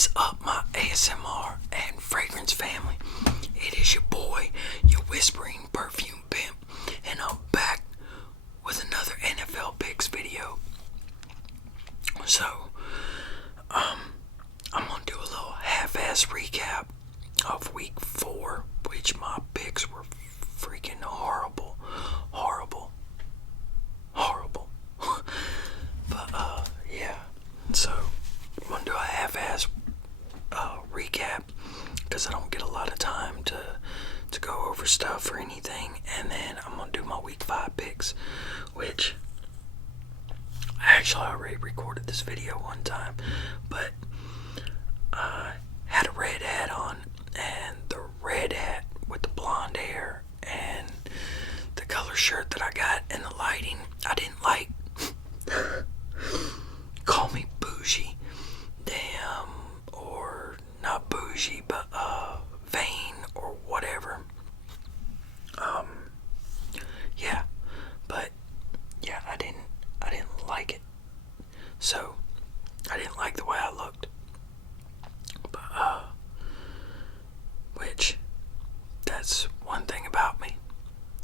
is up, my ASMR and fragrance family? It is your boy, your whispering perfume pimp, and I'm back with another NFL picks video. So, I'm gonna do a little half-ass recap of week 4, which my picks were freaking horrible. But, yeah. So, I'm gonna do a half-ass recap because I don't get a lot of time to go over stuff or anything, and then I'm gonna do my week 5 picks, which I actually already recorded this video one time, but I had a red hat on, and the red hat with the blonde hair and the color shirt that I got and the lighting I didn't like. Call me bougie, damn, or not bougie, but vain or whatever. Yeah, but yeah, I didn't like it. So I didn't like the way I looked. But which that's one thing about me.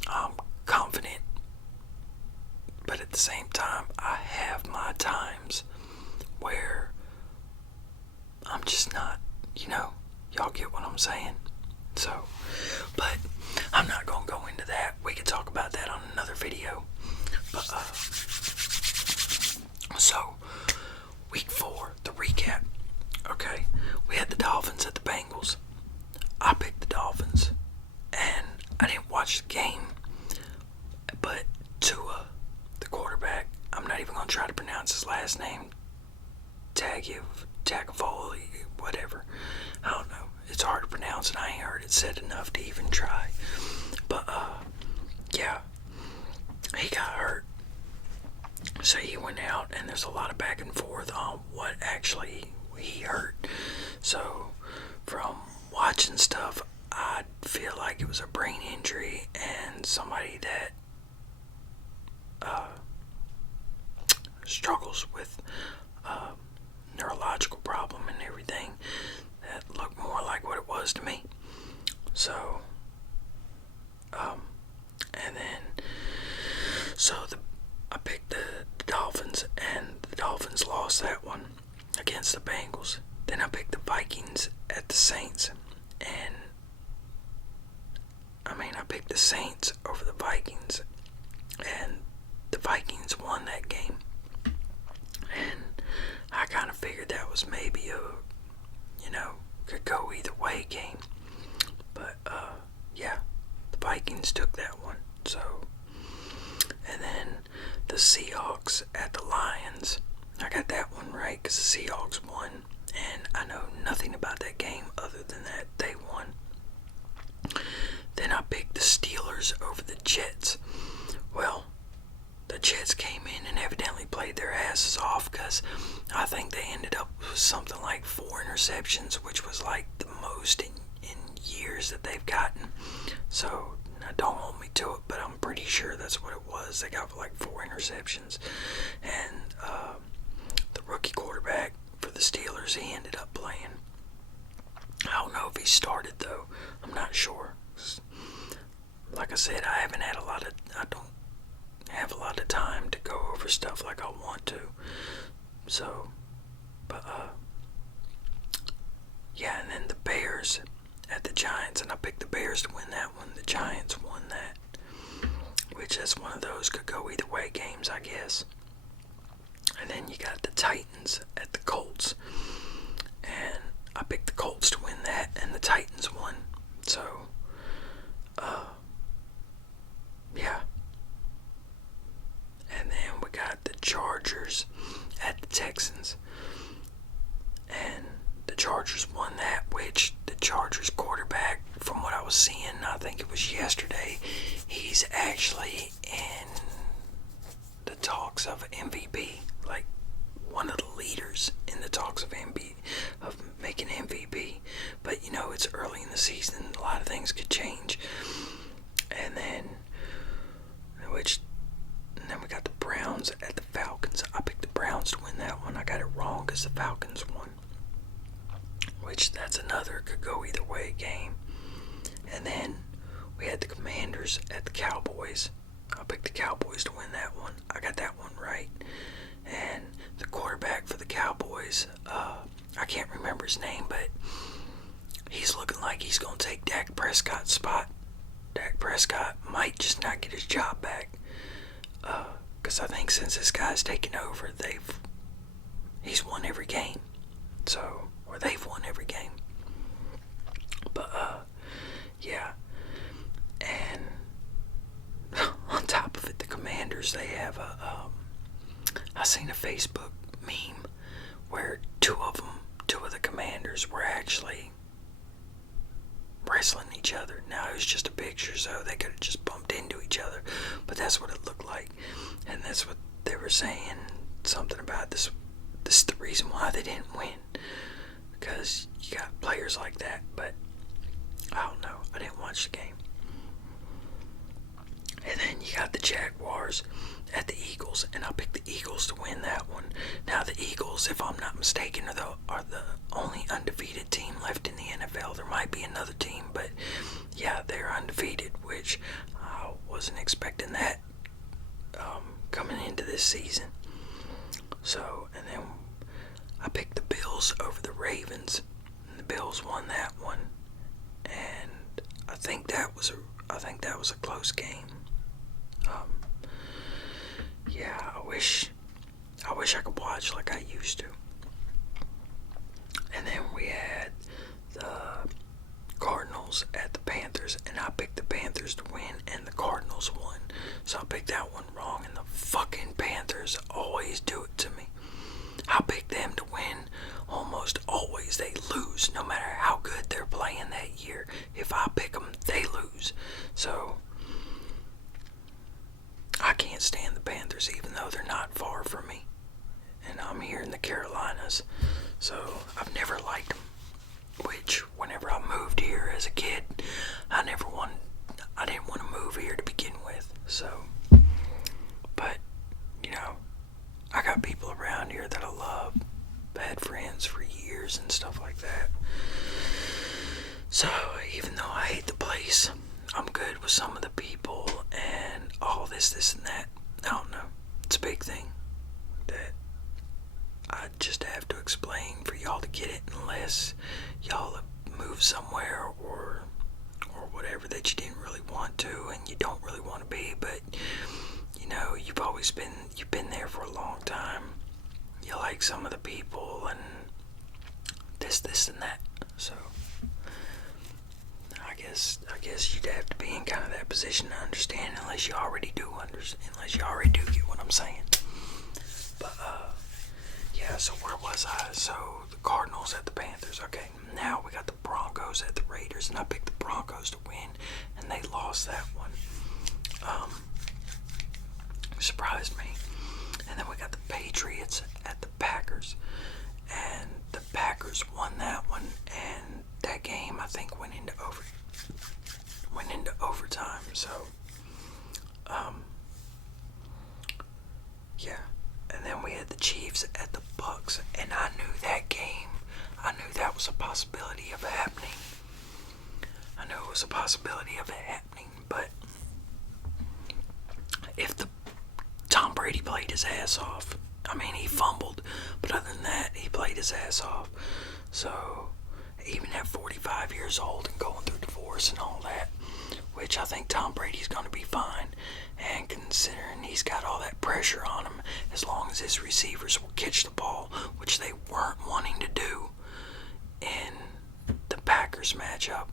I'm confident, but at the same time, I have my times where I'm just not, y'all get what I'm saying. So, but I'm not gonna go into that. We can talk about that on another video. But so week 4, the recap. Okay, we had the Dolphins at the Bengals. I picked the Dolphins, and I didn't watch the game, but Tua, the quarterback, I'm not even gonna try to pronounce his last name. Tagovailoa, whatever. I don't know. It's hard to pronounce, and I ain't heard it said enough to even try. But yeah, he got hurt, so he went out, and there's a lot of back and forth on what actually he hurt. So from watching stuff, I feel like it was a brain injury and somebody that struggles with neurological problem and everything. That looked more like what it was to me. So and then I picked the Dolphins, and the Dolphins lost that one against the Bengals. Then I picked the Vikings at the Saints, and I picked the Saints over the Vikings, and the Vikings won that game. And I kind of figured that was maybe could go either way game. But yeah, the Vikings took that one. So, and then the Seahawks at the Lions. I got that one right because the Seahawks won, and I know nothing about that game other than that they won. Then I picked the Steelers over the Jets. Well, the Jets came in and evidently played their asses off because I think they ended up with something like 4 interceptions, which was like the most in years that they've gotten. So now don't hold me to it, but I'm pretty sure that's what it was. They got like 4 interceptions, and the rookie quarterback for the Steelers, he ended up playing. I don't know if he started though. I'm not sure. Like I said, I don't have a lot of time to go over stuff like I want to. So, but yeah, and then the Bears at the Giants, and I picked the Bears to win that one. The Giants won that, which is one of those could go either way games, I guess. And then you got the Titans at the Colts, and I picked the Colts to win that, and the Titans won. So, yeah. And then we got the Chargers at the Texans, and the Chargers won that, which the Chargers quarterback, from what I was seeing, I think it was yesterday, he's actually in the talks of MVP, like one of the leaders in the talks of making MVP. But it's early in the season, a lot of things could change. And then we got the Browns at the Falcons. I picked the Browns to win that one. I got it wrong because the Falcons won. that's another could go either way game. And then we had the Commanders at the Cowboys. I picked the Cowboys to win that one. I got that one right. And the quarterback for the Cowboys, I can't remember his name, but he's looking like he's going to take Dak Prescott's spot. Dak Prescott might just not get his job back. Because I think since this guy's taken over, he's won every game. Or they've won every game. But, yeah. And on top of it, the Commanders, they have I seen a Facebook meme where two of the Commanders were actually wrestling each other. Now it was just a picture, so they could have just bumped into each other, but that's what it looked like. And that's what they were saying, something about this is the reason why they didn't win, because you got players like that. But I don't know, I didn't watch the game. And then you got the Jaguars at the Eagles, and I picked the Eagles to win that one. Now the Eagles, if I'm not mistaken, are the only undefeated team left in the NFL. There might be another team, but yeah, they're undefeated, which I wasn't expecting that coming into this season. So, and then I picked the Bills over the Ravens, and the Bills won that one. And I think that was a close game. Yeah, I wish I could watch like I used to. And then we had the Cardinals at the Panthers, and I picked the Panthers to win, and the Cardinals won. So I picked that one wrong, and the fucking Panthers always do it to me. I pick them to win. Almost always they lose, no matter how good they're playing that year. If I pick them, they lose. So I can't stand the Panthers, even though they're not far from me. And I'm here in the Carolinas, so I've never liked them. Which, whenever I moved here as a kid, I didn't want to move here to begin with. So, but, you know, I got people around here that I love. I've had friends for years and stuff like that. So, even though I hate the place, I'm good with some of the people and all this and that. I don't know. It's a big thing that I just have to explain for y'all to get it, unless y'all have moved somewhere or whatever that you didn't really want to and you don't really want to be, but you know, you've been there for a long time. You like some of the people and this and that. So I guess you'd have to be in kind of that position to understand, unless you already do get what I'm saying. But yeah, so where was I? So the Cardinals at the Panthers. Okay, now we got the Broncos at the Raiders, and I picked the Broncos to win, and they lost that one. Surprised me. And then we got the Patriots at the Packers, and the Packers won that one, and that game I think went into overtime. So yeah. And then we had the Chiefs at the Bucks, and I knew that game. I knew that was a possibility of it happening. But if Tom Brady played his ass off. I mean, he fumbled, but other than that, he played his ass off. So, even at 45 years old and going through divorce and all that, which I think Tom Brady's going to be fine. And considering he's got all that pressure on him, as long as his receivers will catch the ball, which they weren't wanting to do in the Packers matchup,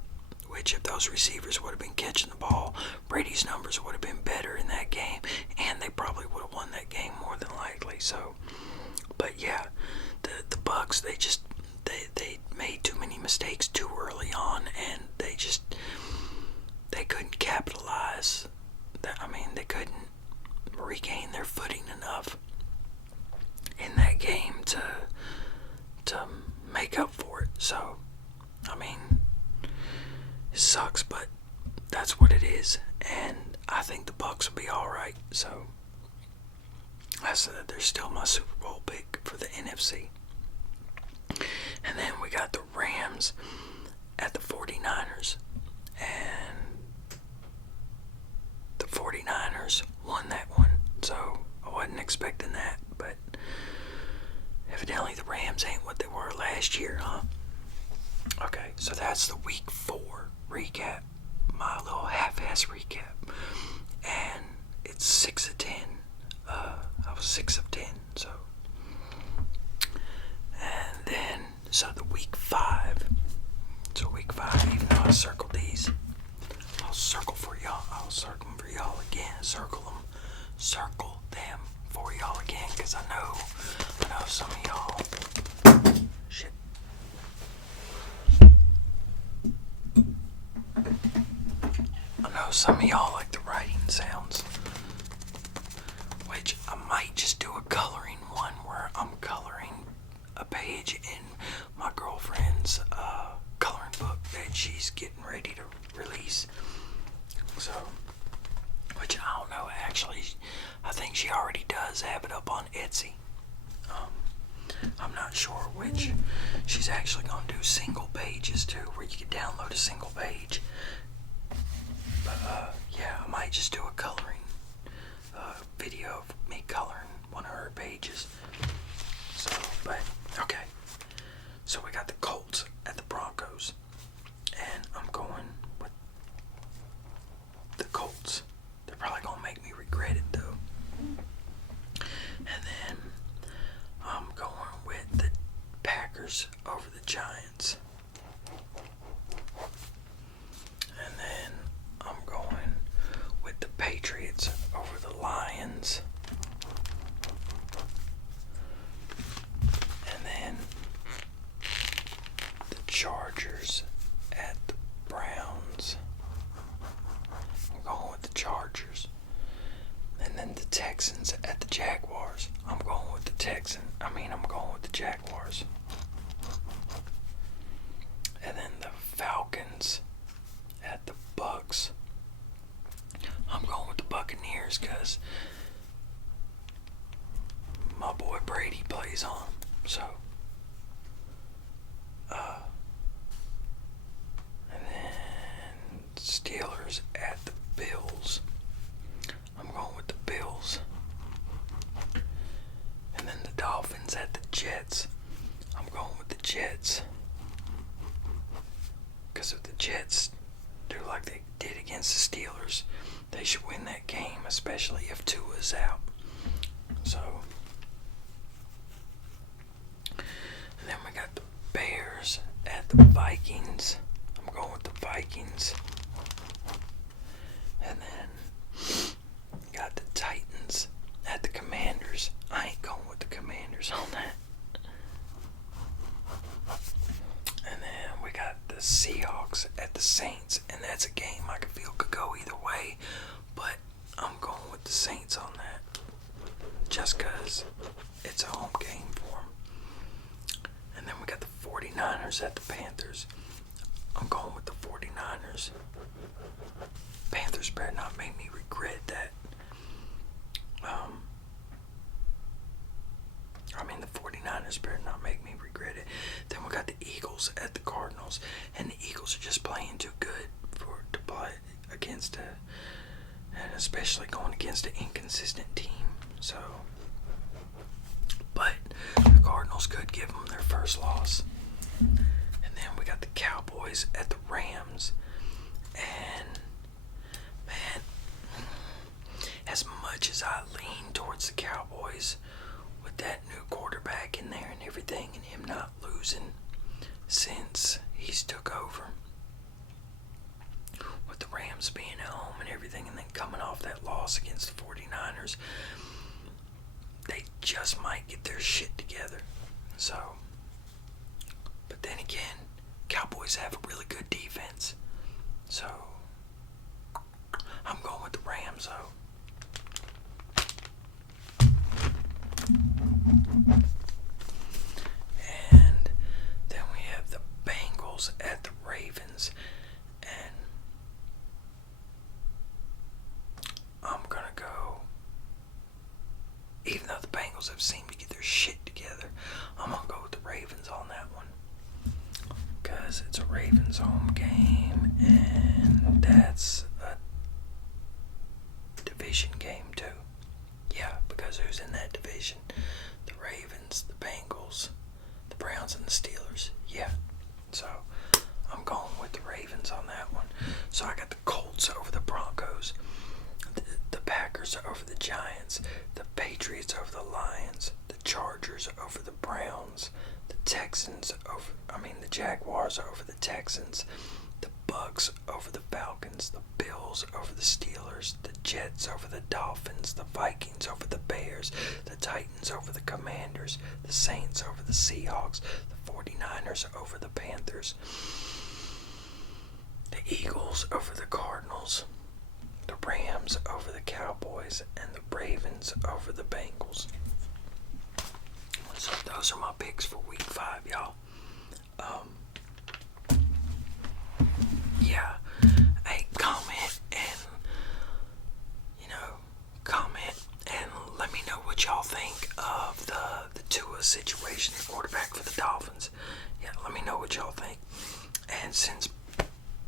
which if those receivers would have been catching the ball, Brady's numbers would have been better in that game, and they probably would have won that game more than likely. So, but yeah, the Bucks, they made too many mistakes too early on, and they couldn't capitalize. They couldn't regain their footing enough in that game to make up for it. So, it sucks, but that's what it is, and I think the Bucks will be alright. So I said that they're still my Super Bowl pick for the NFC. And then we got the Rams Rams at the 49ers, and the 49ers won that one, so I wasn't expecting that, but evidently the Rams ain't what they were last year, huh? Okay, so that's the week 4 recap, my little half-ass recap, and it's 6 of 10. I was 6 of 10, so. And then, so the week 5. So week 5, even though I circled these, I'll circle for y'all. I'll circle them for y'all again. Circle them for y'all again, because I know some of y'all. Shit. I know some of y'all like the writing sounds, which I might just do a coloring one where I'm coloring a page in my girlfriend's coloring book that she's getting ready to release. So, which I don't know, actually, I think she already does have it up on Etsy. I'm not sure which. She's actually going to do single pages too, where you can download a single page. But yeah, I might just do a coloring video of me coloring one of her pages. So, but okay. So we got the Colts at the Broncos, and I'm going with the Colts. They're probably gonna make me regret it though. And then I'm going with the Packers over the Giants. And then I'm going with the Patriots over the Lions. And then the Chargers at the Browns. I'm going with the Chargers. And then the Texans at the Jaguars. I'm going with the Jaguars. And then the Falcons at the Bucks. I'm going with the Buccaneers because my boy Brady plays on them. So, and then Steelers at the Bills. I'm going with the Bills. And then the Dolphins at the Jets. I'm going with the Jets. Because if the Jets do like they did against the Steelers, they should win that game, especially if Tua's out. So, and then we got the Bears at the Vikings. I'm going with the Vikings. And then got the Titans at the Commanders. I ain't going with the Commanders on that. And then we got the Seahawks at the Saints, and that's a game I feel could go either way, but I'm going with the Saints on that, just because it's a home game for them. And then we got the 49ers at the Panthers. I'm going with the 49ers. Panthers better not make me regret that. The 49ers better not make me regret it. Then we got the Eagles at the Cardinals, and the Eagles are just playing too good to play against and especially going against an inconsistent team. So, but the Cardinals could give them their first loss. And then we got the Cowboys at the Rams, and man, as much as I lean towards the Cowboys with that new quarterback in there and everything, and him not losing since he's took over, with the Rams being at home and everything, and then coming off that loss against the 49ers, they just might get their shit together. So, but then again, Cowboys have a really good defense. So, I'm going with the Rams, though. And then we have the Bengals at the Ravens, and I'm gonna go, even though the Bengals have seemed to get their shit together, I'm gonna go with the Ravens on that one, because because it's a Ravens home game, and that's a division game too. Yeah, because who's in that division? The Ravens, the Bengals, the Browns, and the Steelers. Yeah, so I'm going with the Ravens on that one. So I got the Colts over the Broncos, the Packers over the Giants, the Patriots over the Lions, the Chargers over the Browns, the Jaguars over the Texans, the Bucks over the Falcons, the Bills over the Steelers, the Jets over the Dolphins, the Vikings over the Bears, the Titans over the Commanders, the Saints over the Seahawks, the 49ers over the Panthers, the Eagles over the Cardinals, the Rams over the Cowboys, and the Ravens over the Bengals. So those are my picks for week 5, y'all. Yeah. Hey, comment and let me know what y'all think of the Tua situation, the quarterback for the Dolphins. Yeah, let me know what y'all think. And since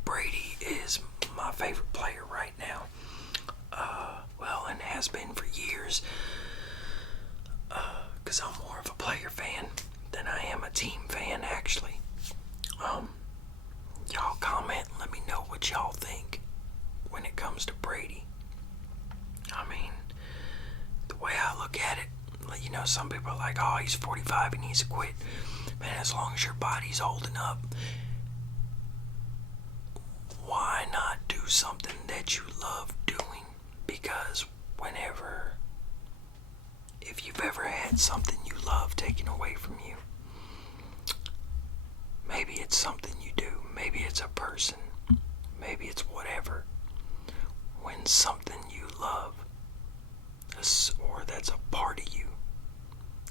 Brady is my favorite player right now, and has been for years, because I'm more of a player fan than I am a team fan, actually. Y'all comment and let me know what y'all think when it comes to Brady. I mean, the way I look at it, some people are like, oh, he's 45, he needs to quit. Man, as long as your body's holding up, why not do something that you love doing? Because if you've ever had something you love taken away from you, maybe it's something you do, maybe it's a person, maybe it's whatever. When something you love, or that's a part of you,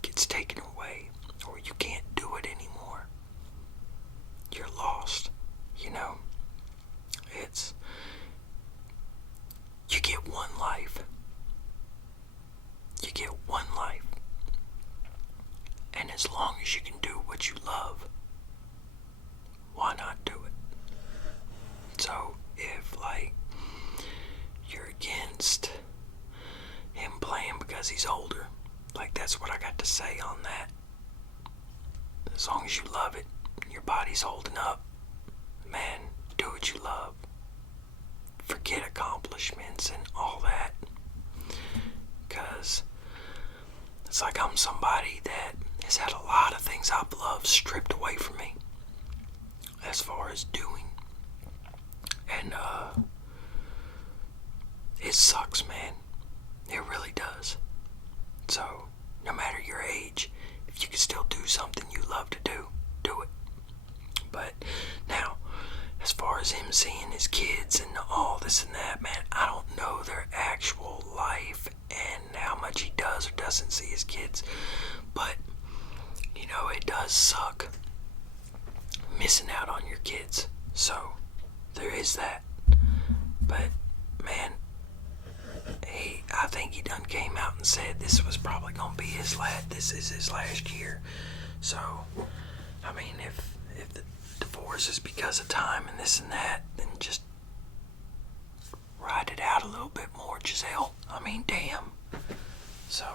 gets taken away, or you can't do it anymore, you're lost. You get one life. You get one life. And as long as you can do what you love, why not do it? So if you're against him playing because he's older, that's what I got to say on that. As long as you love it, your body's holding up, man, do what you love. Forget accomplishments and all that, because it's like I'm somebody that has had a lot of things I've loved stripped away from me as far as doing, and it sucks, man. It really does. So no matter your age, if you can still do something you love to do, do it. But now, as far as him seeing his kids and all this and that, man, I don't know their actual life and how much he does or doesn't see his kids. But, it does suck missing out on your kids. So, there is that. But, man, I think he done came out and said this was probably going to be this is his last year. So, I mean, if the divorce is because of time and this and that, then just ride it out a little bit more, Giselle. I mean, damn. So,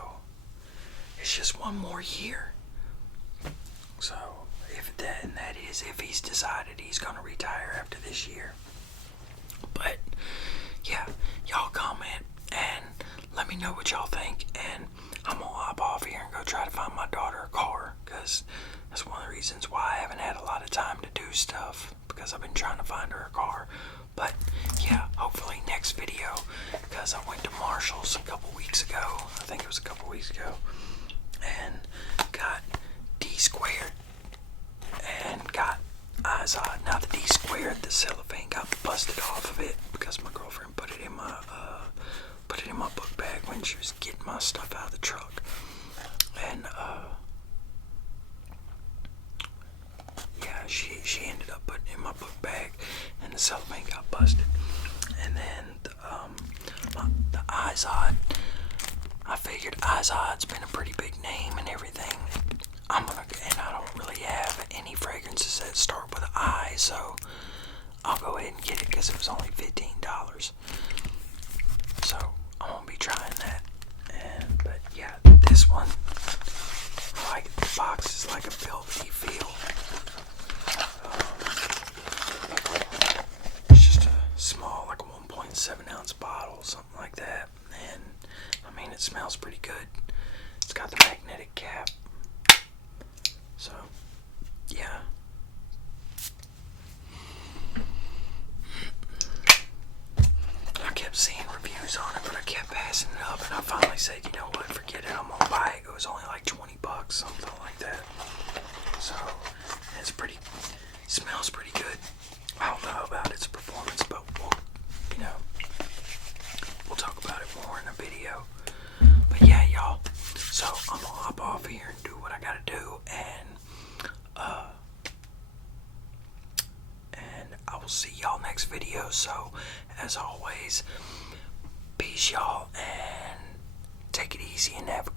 it's just one more year. So, if he's decided he's going to retire after this year. But, yeah, y'all comment and let me know what y'all think, and I'm going to hop off here and go try to find my daughter a car, because that's one of the reasons why I haven't had a lot of time to do stuff, because I've been trying to find her a car. But yeah, hopefully next video, because I went to Marshall's a couple weeks ago, I think it was a couple weeks ago, and got D squared and got Izod. Now the D squared, the cellophane got busted off of it because my girlfriend put it in my book bag when she was getting my stuff out of the truck, and she ended up putting it in my book bag, and the cellophane got busted. And then the Izod, I figured Izod's been a pretty big name and everything. And I don't really have any fragrances that start with an I, so I'll go ahead and get it because it was only $15. So I'm gonna be trying that. But yeah, this one, like the box is like a velvety feel. It's just a small, like a 1.7 ounce bottle, something like that. And I mean, it smells pretty good. It's got the magnetic cap. So yeah. I kept seeing reviews on it, but I kept passing it up, and I finally said, you know what, forget it, I'm gonna buy it. It was only like $20, something like that. So it's pretty, smells pretty good. I don't know about its performance, but we'll talk about it more in a video. But yeah, y'all. So I'm gonna hop off here and do what I gotta do, and I will see y'all next video. So as always, peace, y'all, and take it easy and have a